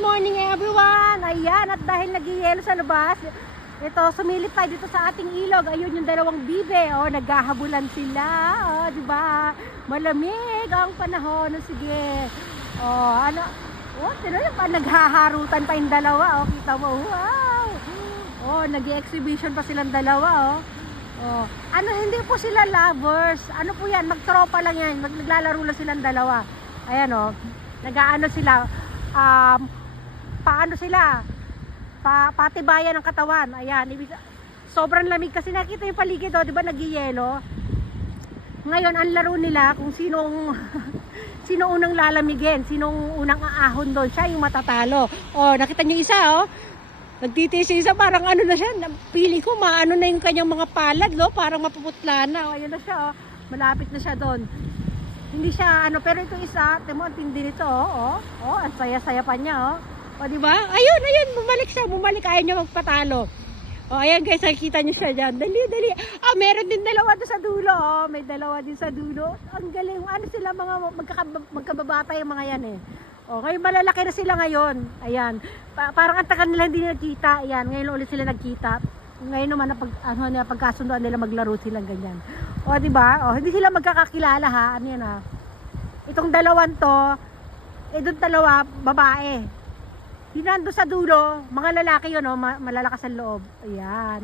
morning everyone! Ayan, at dahil nag-iiyelo sa labas, ito, sumilip tayo dito sa ating ilog. Ayun yung dalawang bibe. Oh, naghahabulan sila. Oh, di ba? Malamig ang panahon. Sige. Oh, ano? Oh, tinoy pa naghaharutan pa yung dalawa. Oh, kita mo. Wow! Oh, nag-exhibition pa silang dalawa. Oh. Oh, ano, hindi po sila lovers. Ano po yan? Magtropa lang yan. Naglalaro lang silang dalawa. Ayan, oh. Nag-aano sila. Paano sila? Patibayan ng katawan. Ayan, sobrang lamig kasi nakita yung paligid, oh, 'di ba, nagiyelo. Ngayon ang laro nila kung sinong sino unang lalamigin, sinong unang aahon doon, siya yung matatalo. Oh, nakita niyo isa, oh. Nagtitiis isa, parang ano na siya, pili ko maano na yung kanyang mga palad, no? Parang mapuputla na. Oh, ayun na siya, oh. Malapit na siya doon. Hindi siya ano, pero ito isa, timo ang tindi nito, oh. Oh, ang saya-saya pa niya, oh. O, diba? Ayun, bumalik siya. Bumalik, ayaw niya magpatalo. O, ayan guys, nakikita niyo siya dyan. Dali. Ah, meron din dalawa doon sa dulo. Oh, may dalawa din sa dulo. Ang galing. Ano sila, mga magkababata yung mga yan eh. O, ngayon malalaki na sila ngayon. Ayan. Parang ang tagal nila hindi nagkita. Ayan, ngayon ulit sila nagkita. Ngayon naman, pagkasunduan nila maglaro silang ganyan. O, diba? O, hindi sila magkakakilala ha. Ano yan ha? Itong dalawan to, doon dalawa, babae. Hinando sa dulo, mga lalaki yun, oh, malalakas ang loob. Ayan.